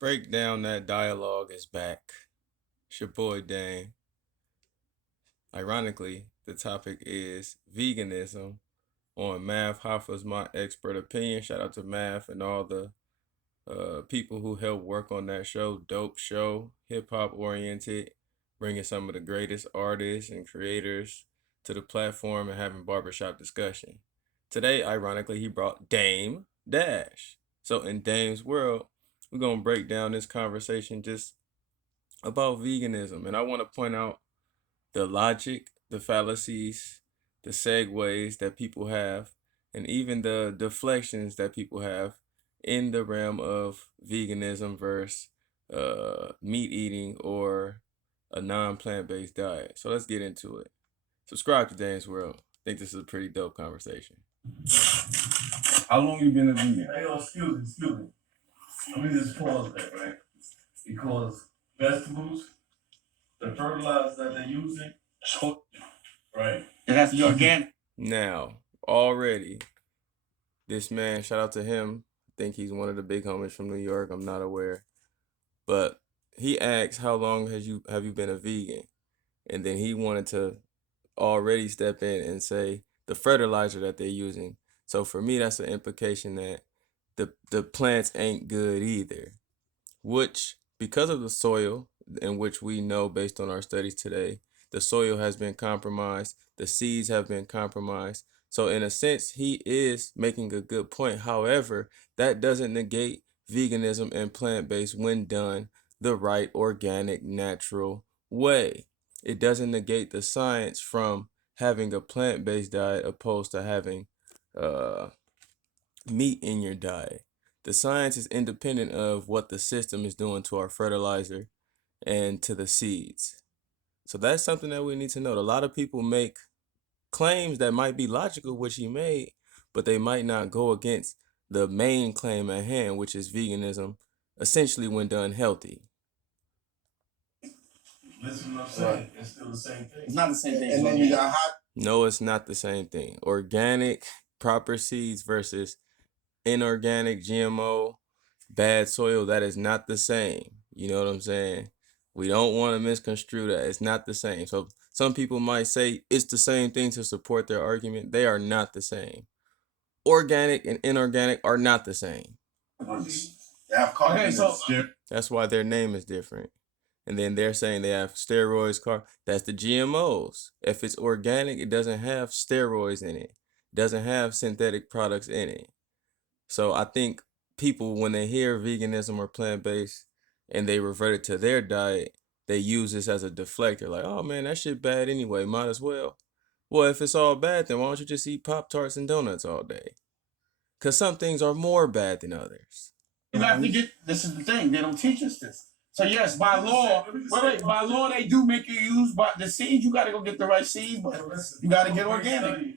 Break down that dialogue is back. It's your boy Dane. Ironically, the topic is veganism on Math Hoffa's My Expert Opinion. Shout out to Math and all the people who helped work on that show. Dope show, hip hop oriented, bringing some of the greatest artists and creators to the platform and having barbershop discussion. Today, ironically, he brought Dame Dash. So in Dame's world, we're gonna break down this conversation just about veganism, and I want to point out the logic, the fallacies, the segues that people have, and even the deflections that people have in the realm of veganism versus meat eating or a non-plant based diet. So let's get into it. Subscribe to Dane's World. I think this is a pretty dope conversation. How long you been a vegan? Hey, excuse me. Let me just pause that, right? Because vegetables, the fertilizers that they're using, right? It has to be organic. Now, already, this man, shout out to him. I think he's one of the big homies from New York. I'm not aware. But he asked, how long have you been a vegan? And then he wanted to already step in and say the fertilizer that they're using. So for me, that's an implication that the plants ain't good either. Which, because of the soil, in which we know based on our studies today, the soil has been compromised, the seeds have been compromised. So in a sense, he is making a good point. However, that doesn't negate veganism and plant-based when done the right, organic, natural way. It doesn't negate the science from having a plant-based diet opposed to having uh, meat in your diet. The science is independent of what the system is doing to our fertilizer and to the seeds. So that's something that we need to know. A lot of people make claims that might be logical, which he made, but they might not go against the main claim at hand, which is veganism, essentially when done healthy. Listen to what I'm saying. Right. It's still the same thing. It's not the same thing. And then you got hot. No, it's not the same thing. Organic, proper seeds versus inorganic, GMO, bad soil, that is not the same. You know what I'm saying? We don't want to misconstrue that. It's not the same. So some people might say it's the same thing to support their argument. They are not the same. Organic and inorganic are not the same. They have carbon. That's why their name is different. And then they're saying they have steroids, that's the GMOs. If it's organic, it doesn't have steroids in it. It doesn't have synthetic products in it. So I think people, when they hear veganism or plant-based and they revert it to their diet, they use this as a deflector. Like, oh man, that shit bad anyway, might as well. Well, if it's all bad, then why don't you just eat Pop-Tarts and donuts all day? Because some things are more bad than others. You have to get, this is the thing, they don't teach us this. So yes, by law, by law they do make you use the seeds. You got to go get the right seeds, but you got to get organic.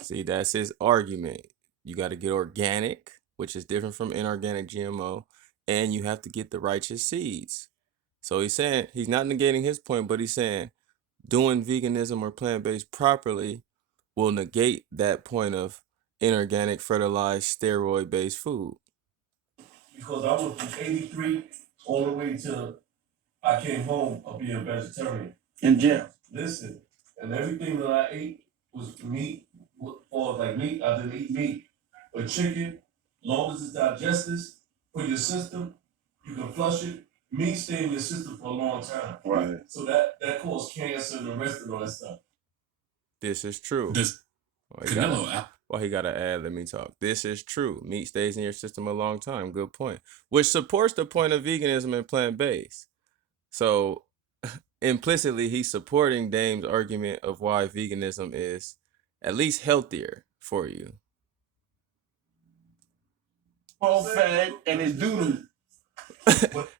See, that's his argument. You got to get organic, which is different from inorganic GMO, and you have to get the righteous seeds. So he's saying, he's not negating his point, but he's saying doing veganism or plant-based properly will negate that point of inorganic, fertilized, steroid-based food. Because I went from 83 all the way to I came home of being a vegetarian. In jail. Listen, and everything that I ate was meat, or like meat. I didn't eat meat. But chicken, long as it's digested for your system, you can flush it. Meat stay in your system for a long time. Right. So that causes cancer and the rest of all that stuff. This is true. Well, he got to add, let me talk. This is true. Meat stays in your system a long time. Good point. Which supports the point of veganism and plant-based. So implicitly, he's supporting Dame's argument of why veganism is at least healthier for you. GMO fed and it's doodle.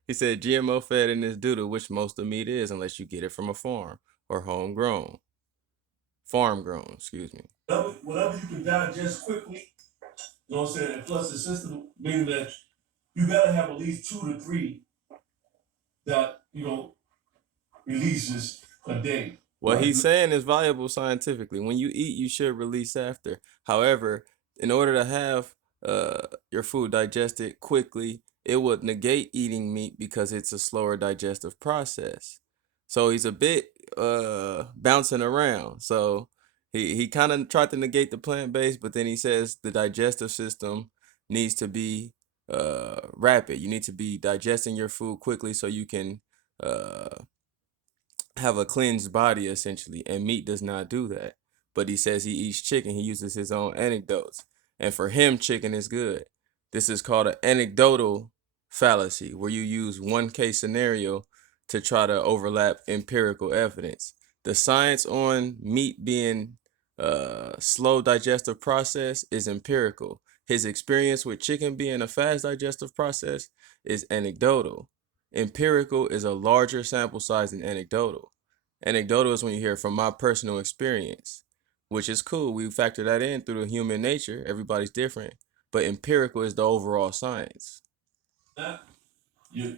He said GMO fed and it's doodle, which most of meat is, unless you get it from a farm or homegrown. Farm grown, excuse me. Whatever you can digest quickly, you know what I'm saying, and plus the system, meaning that you gotta have at least 2 to 3 that, releases a day. What he's saying is valuable scientifically. When you eat, you should release after. However, in order to have your food digested quickly, it would negate eating meat because it's a slower digestive process. So he's a bit bouncing around. So he kind of tried to negate the plant-based, but then he says the digestive system needs to be rapid. You need to be digesting your food quickly so you can uh have a cleansed body essentially, and meat does not do that. But he says he eats chicken. He uses his own anecdotes, and for him, chicken is good. This is called an anecdotal fallacy, where you use one case scenario to try to overlap empirical evidence. The science on meat being slow digestive process is empirical. His experience with chicken being a fast digestive process is anecdotal. Empirical is a larger sample size than anecdotal. Anecdotal is when you hear from my personal experience, which is cool. We factor that in through the human nature. Everybody's different. But empirical is the overall science. You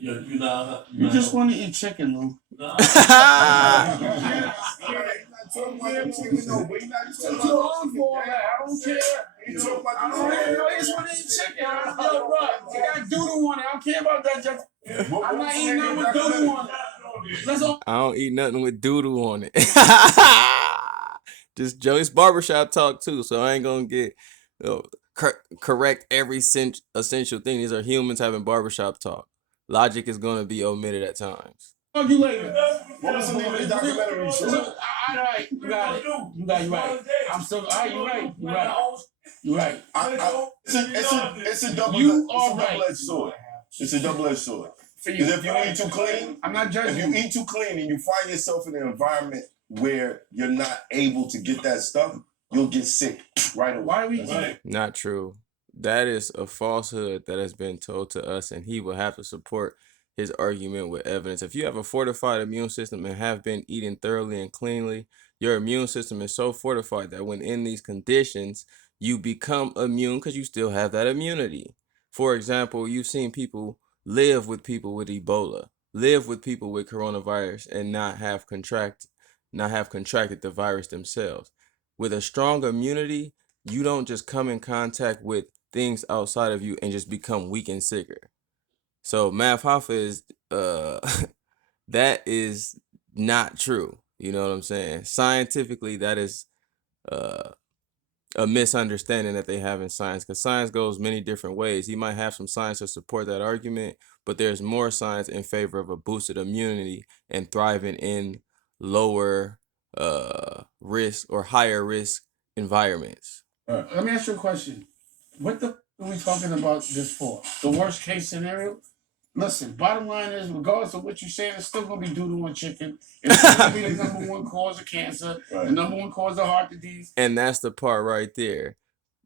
just want to eat chicken, Lou. No. I don't care. I just want to eat chicken. Yo, bro, I got doodle on it. I don't care about that. I'm not eating nothing with doodle on it. I don't eat nothing with doodle on it. Just Joey's barbershop talk too, so I ain't gonna get correct every essential thing. These are humans having barbershop talk. Logic is gonna be omitted at times. Talk to you later. What was the name of the documentary? All right, you got it. You got it right. I'm still. All right, you're right. You're right. You're right. It's a double-edged sword. It's a double-edged sword. Because if you eat too clean, I'm not judging. If you eat too clean and you find yourself in an environment where you're not able to get that stuff, you'll get sick right away. Why are we eating? Not true. That is a falsehood that has been told to us, and he will have to support his argument with evidence. If you have a fortified immune system and have been eating thoroughly and cleanly, your immune system is so fortified that when in these conditions, you become immune because you still have that immunity. For example, you've seen people live with people with Ebola, live with people with coronavirus, and not have contracted the virus themselves. With a strong immunity, you don't just come in contact with things outside of you and just become weak and sicker. So Math Hoffa is that is not true. You know what I'm saying? Scientifically, that is a misunderstanding that they have in science, because science goes many different ways. He might have some science to support that argument, but there's more science in favor of a boosted immunity and thriving in lower risk or higher risk environments. Let me ask you a question. What the are we talking about this for? The worst case scenario? Listen, bottom line is, regardless of what you're saying, it's still going to be doodle on chicken. It's still going to be the number one cause of cancer, right. The number one cause of heart disease. And that's the part right there.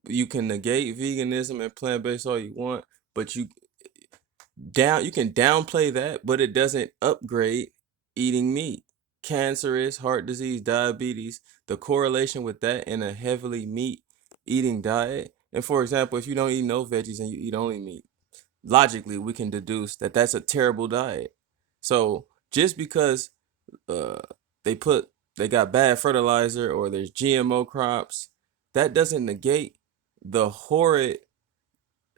You can negate veganism and plant-based all you want, but you can downplay that, but it doesn't upgrade eating meat. Cancerous, heart disease, diabetes, the correlation with that in a heavily meat-eating diet. And for example, if you don't eat no veggies and you eat only meat, logically, we can deduce that that's a terrible diet. So just because they got bad fertilizer or there's GMO crops, that doesn't negate the horrid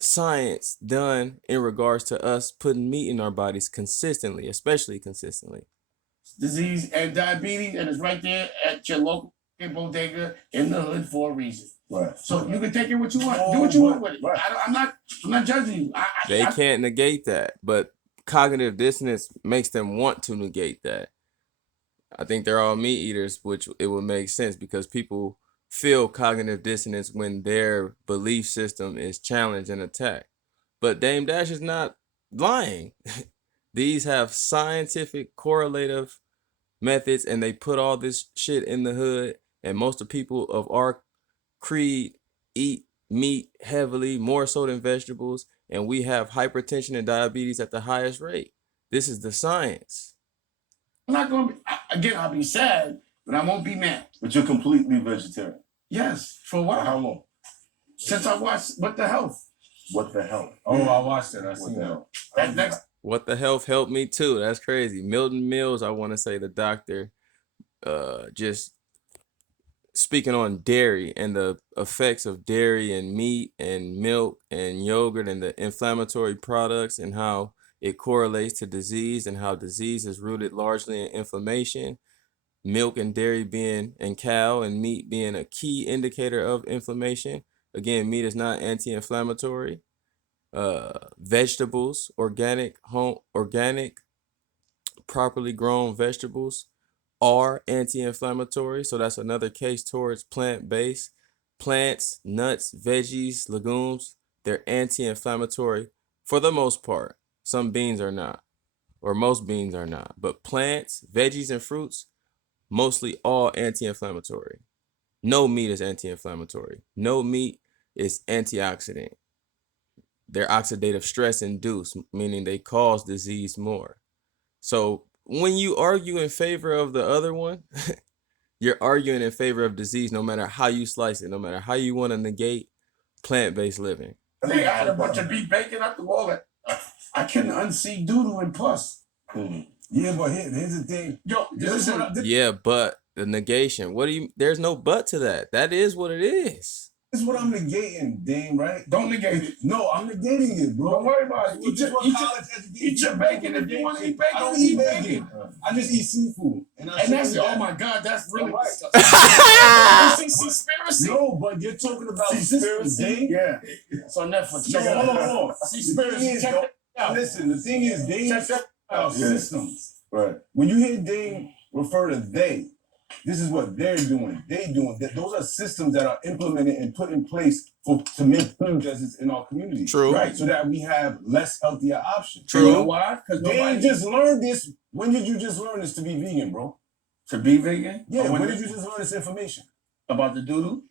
science done in regards to us putting meat in our bodies consistently, especially consistently. Disease and diabetes, and it's right there at your local bodega in the hood for a reason. Right. So you can take it what you want. Do what you want with it. Right. I'm not judging you. They can't negate that, but cognitive dissonance makes them want to negate that. I think they're all meat eaters, which it would make sense because people feel cognitive dissonance when their belief system is challenged and attacked. But Dame Dash is not lying. These have scientific correlative methods, and they put all this shit in the hood, and most of people of our creed eat meat heavily, more so than vegetables, and we have hypertension and diabetes at the highest rate. This is the science. I'm not going to be, again, I'll be sad, but I won't be mad. But you're completely vegetarian? Yes. For a while. For how long? Since I watched What the Health. What the hell? Oh, I watched it. I seen that. What the Health helped me too. That's crazy. Milton Mills, I want to say the doctor, just speaking on dairy and the effects of dairy and meat and milk and yogurt and the inflammatory products and how it correlates to disease and how disease is rooted largely in inflammation. Milk and dairy being and cow and meat being a key indicator of inflammation. Again, meat is not anti-inflammatory. Vegetables, organic, properly grown vegetables are anti-inflammatory. So that's another case towards plant-based. Plants, nuts, veggies, legumes, they're anti-inflammatory for the most part. Some beans are not, or most beans are not. But plants, veggies, and fruits, mostly all anti-inflammatory. No meat is anti-inflammatory. No meat is antioxidant. They're oxidative stress induced, meaning they cause disease more. So when you argue in favor of the other one, you're arguing in favor of disease no matter how you slice it, no matter how you want to negate plant-based living. I think I had a bunch of beef bacon at the wall. I couldn't unsee doodle and pus. Yeah, but here's the thing. Yo, listen. Yeah, but the negation. What do you? There's no but to that. That is what it is. This is what I'm negating, Dame, right? Don't negate it. No, I'm negating it, bro. Don't worry about it. Eat your bacon if you want to eat bacon. I don't eat bacon. I just eat seafood. And that's it. Oh my God, that's really right. disgusting. Seaspiracy? No, but you're talking about Seaspiracy. Yeah. It's on Netflix. Check it out. Hold on. Seaspiracy. Check it out. Listen, the thing is, Dame Check that out. systems. Right. When you hear Dame refer to they, this is what they're doing. Those are systems that are implemented and put in place to make food justice in our community. True. Right. So that we have less healthier options. True. You know why? Because They just learned this. When did you just learn this to be vegan, bro? To be vegan? Yeah. When did you just learn this information? About the doodle?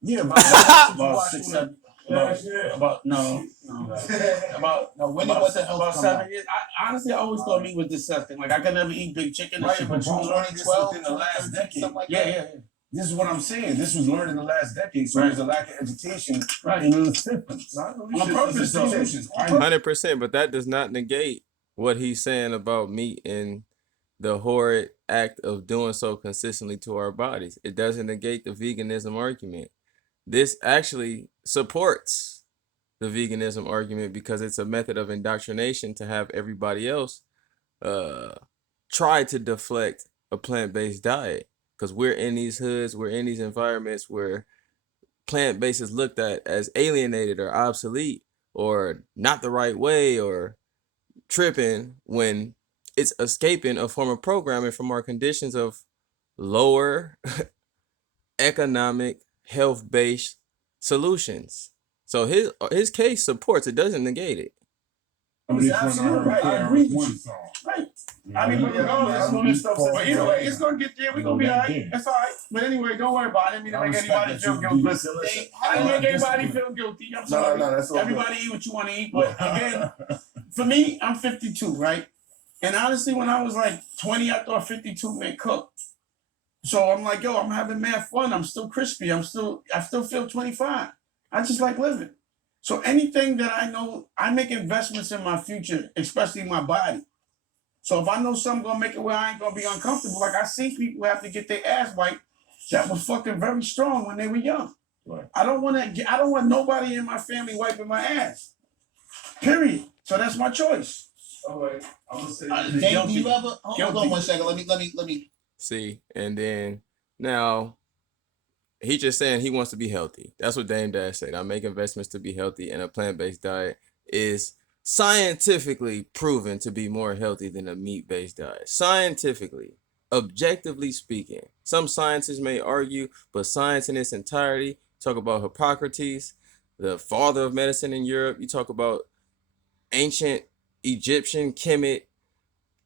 Yeah. About 6, 7. About no. When it wasn't about 7 years. I honestly always thought meat was disgusting. Like I could never eat big chicken. And Right, shit, but you learned this 2012, within the last decade. something like that. Yeah. This is what I'm saying. This was learned in the last decade. So Right. there's a lack of education Right. in those systems. On purpose, though. 100%, but that does not negate what he's saying about meat and the horrid act of doing so consistently to our bodies. It doesn't negate the veganism argument. This actually supports the veganism argument because it's a method of indoctrination to have everybody else try to deflect a plant-based diet. Because we're in these hoods, we're in these environments where plant-based is looked at as alienated or obsolete or not the right way or tripping when it's escaping a form of programming from our conditions of lower economic health-based solutions. So his case supports it, doesn't negate it. It's absolutely right. I agree with you. Right. I mean, but either way, it's gonna get there. We're gonna be all right. That's all right. But anyway, don't worry about it. I didn't mean to make anybody feel guilty. I didn't make anybody feel guilty. I'm sorry. No, that's all Everybody eat what you want to eat. But again, for me, I'm 52, right? And honestly, when I was like 20, I thought 52 meant cook. So I'm like, yo, I'm having mad fun. I'm still crispy. I still feel 25. I just like living. So anything that I know, I make investments in my future, especially my body. So if I know something gonna make it where I ain't gonna be uncomfortable, like I see people have to get their ass wiped that were fucking very strong when they were young. Right. I don't want nobody in my family wiping my ass. Period. So that's my choice. All right. I'm gonna say Dame, do you ever hold on one second? Let me See, and then now he just saying he wants to be healthy. That's what Dame Dash said. I make investments to be healthy, and a plant-based diet is scientifically proven to be more healthy than a meat-based diet. Scientifically, objectively speaking. Some scientists may argue, but science in its entirety, talk about Hippocrates, the father of medicine in Europe. You talk about ancient Egyptian, Kemet,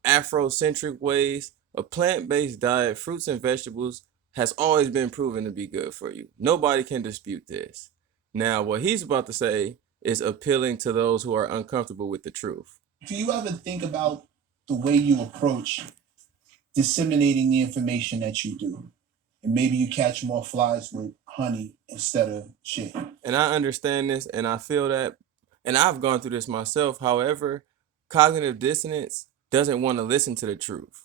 Afrocentric ways. A plant-based diet, fruits and vegetables, has always been proven to be good for you. Nobody can dispute this. Now, what he's about to say is appealing to those who are uncomfortable with the truth. Do you ever think about the way you approach disseminating the information that you do? And maybe you catch more flies with honey instead of shit. And I understand this, and I feel that, and I've gone through this myself. However, cognitive dissonance doesn't want to listen to the truth.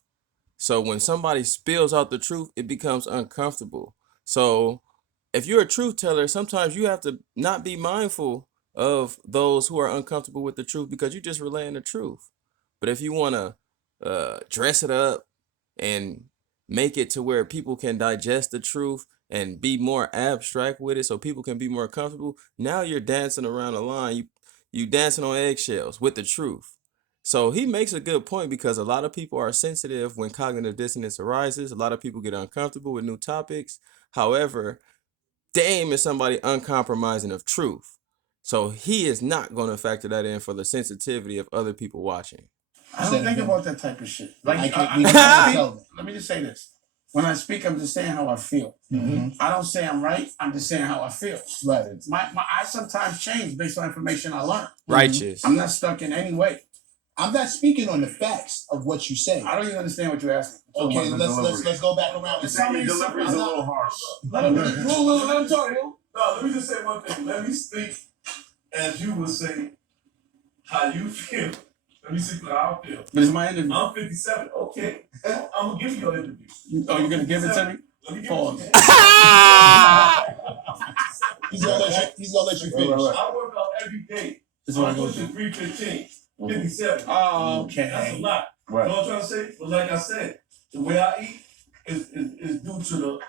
So when somebody spills out the truth, it becomes uncomfortable. So if you're a truth teller, sometimes you have to not be mindful of those who are uncomfortable with the truth because you're just relaying the truth. But if you want to dress it up and make it to where people can digest the truth and be more abstract with it so people can be more comfortable, now you're dancing around the line. You dancing on eggshells with the truth. So he makes a good point because a lot of people are sensitive when cognitive dissonance arises. A lot of people get uncomfortable with new topics. However, Dame is somebody uncompromising of truth. So he is not going to factor that in for the sensitivity of other people watching. I don't think about that type of shit. Like we I can tell them. let me just say this. When I speak, I'm just saying how I feel. I don't say I'm right. I'm just saying how I feel. Right. I sometimes change based on information I learn. Righteous. I'm not stuck in any way. I'm not speaking on the facts of what you say. I don't even understand what you're asking. Okay, let's go back around. Your delivery is a little harsh. Let him talk. No, let me just say one thing. Let me speak as you would say how you feel. Let me see how I feel. But it's my interview. I'm 57. Okay. I'm gonna give you your interview. Oh, you're gonna give it to me? Let me give Pause. it He's gonna let you finish. I work out every day. This is what I I'm go pushing to. 315, 57. Oh, okay. That's a lot. Right. You know what I'm trying to say? But like I said, the way I eat is due to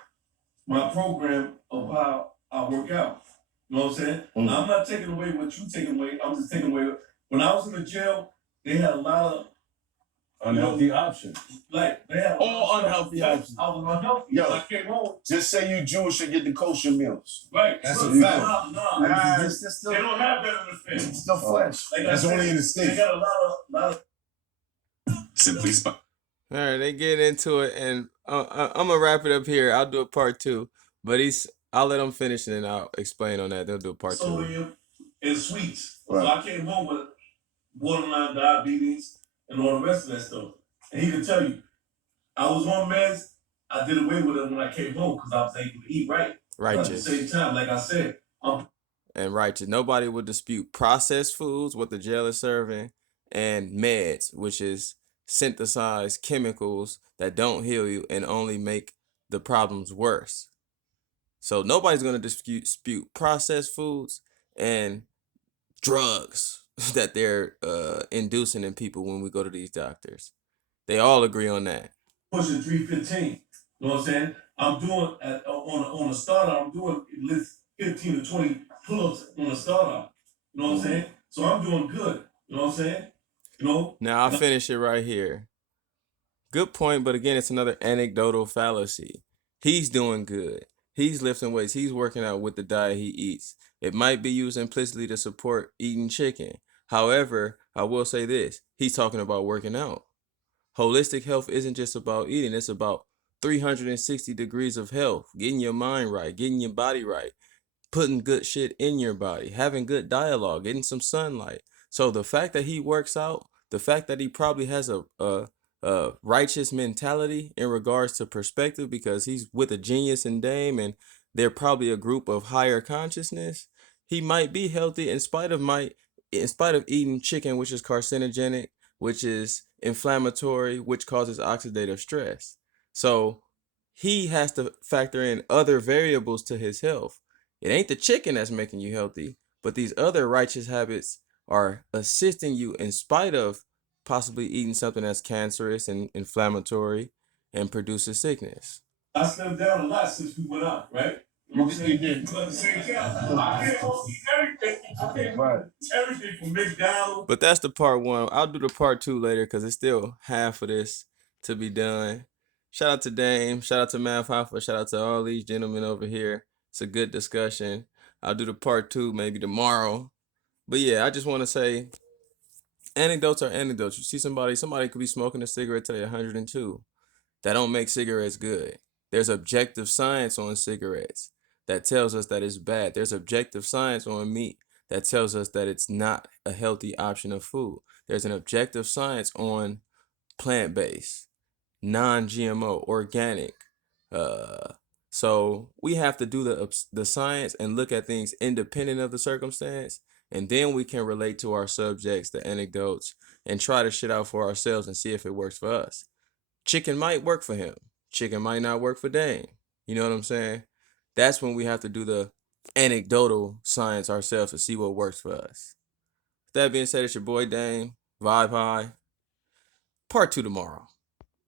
my program of how I work out. You know what I'm saying? Now, I'm not taking away what you taking away. I'm just taking away. When I was in the jail, they had a lot of Unhealthy options. like they had All unhealthy options. I was unhealthy. Yo. I came home. Just say you Jewish and get the kosher meals. Right. That's Look, a fact. Nah. Nah, it's just They don't have that in the family. still flesh. Like I That's said, only in the They States. got a lot of Simply spot. All right, they get into it, and I'm gonna wrap it up here. I'll do a part two, but I'll let them finish and then I'll explain on that. They'll do a part two. sodium and sweets. Right. So I came home with borderline diabetes and all the rest of that stuff. And he can tell you, I was on meds. I did away with it when I came home because I was able to eat right. But at the Righteous same time, like I said, and righteous. Nobody would dispute processed foods, what the jail is serving, and meds, which is synthesized chemicals that don't heal you and only make the problems worse. So nobody's gonna dispute processed foods and drugs that they're inducing in people when we go to these doctors. They all agree on that. pushing 315. You know what I'm saying? I'm doing on a starter. I'm doing at least 15 to 20 pull-ups on a starter. You know what I'm saying? So I'm doing good. You know what I'm saying? You know. Now I'll finish it right here. Good point, but again, it's another anecdotal fallacy. He's doing good. He's lifting weights. He's working out with the diet he eats. It might be used implicitly to support eating chicken. However, I will say this. He's talking about working out. Holistic health isn't just about eating. It's about 360 degrees of health, getting your mind right, getting your body right, putting good shit in your body, having good dialogue, getting some sunlight. So the fact that he works out, the fact that he probably has a righteous mentality in regards to perspective because he's with a genius and Dame and they're probably a group of higher consciousness, he might be healthy in spite of eating chicken, which is carcinogenic, which is inflammatory, which causes oxidative stress. So he has to factor in other variables to his health. It ain't the chicken that's making you healthy, but these other righteous habits are assisting you in spite of possibly eating something that's cancerous and inflammatory and produces sickness. I slimmed down a lot since we went out, right? You know what I'm saying? You did. But at the same time, I can't eat everything. I can't eat everything from McDonald's. But that's the part one. I'll do the part two later because it's still half of this to be done. Shout out to Dame. Shout out to Math Hoffa. Shout out to all these gentlemen over here. It's a good discussion. I'll do the part two maybe tomorrow. But yeah, I just want to say anecdotes are anecdotes. You see somebody could be smoking a cigarette today 102. That don't make cigarettes good. There's objective science on cigarettes that tells us that it's bad. There's objective science on meat that tells us that it's not a healthy option of food. There's an objective science on plant-based, non-GMO, organic. So we have to do the science and look at things independent of the circumstance, and then we can relate to our subjects, the anecdotes, and try to shit out for ourselves and see if it works for us. Chicken might work for him. Chicken might not work for Dame. You know what I'm saying? that's when we have to do the anecdotal science ourselves to see what works for us. That being said, it's your boy Dane, Vibe High. Part 2 tomorrow.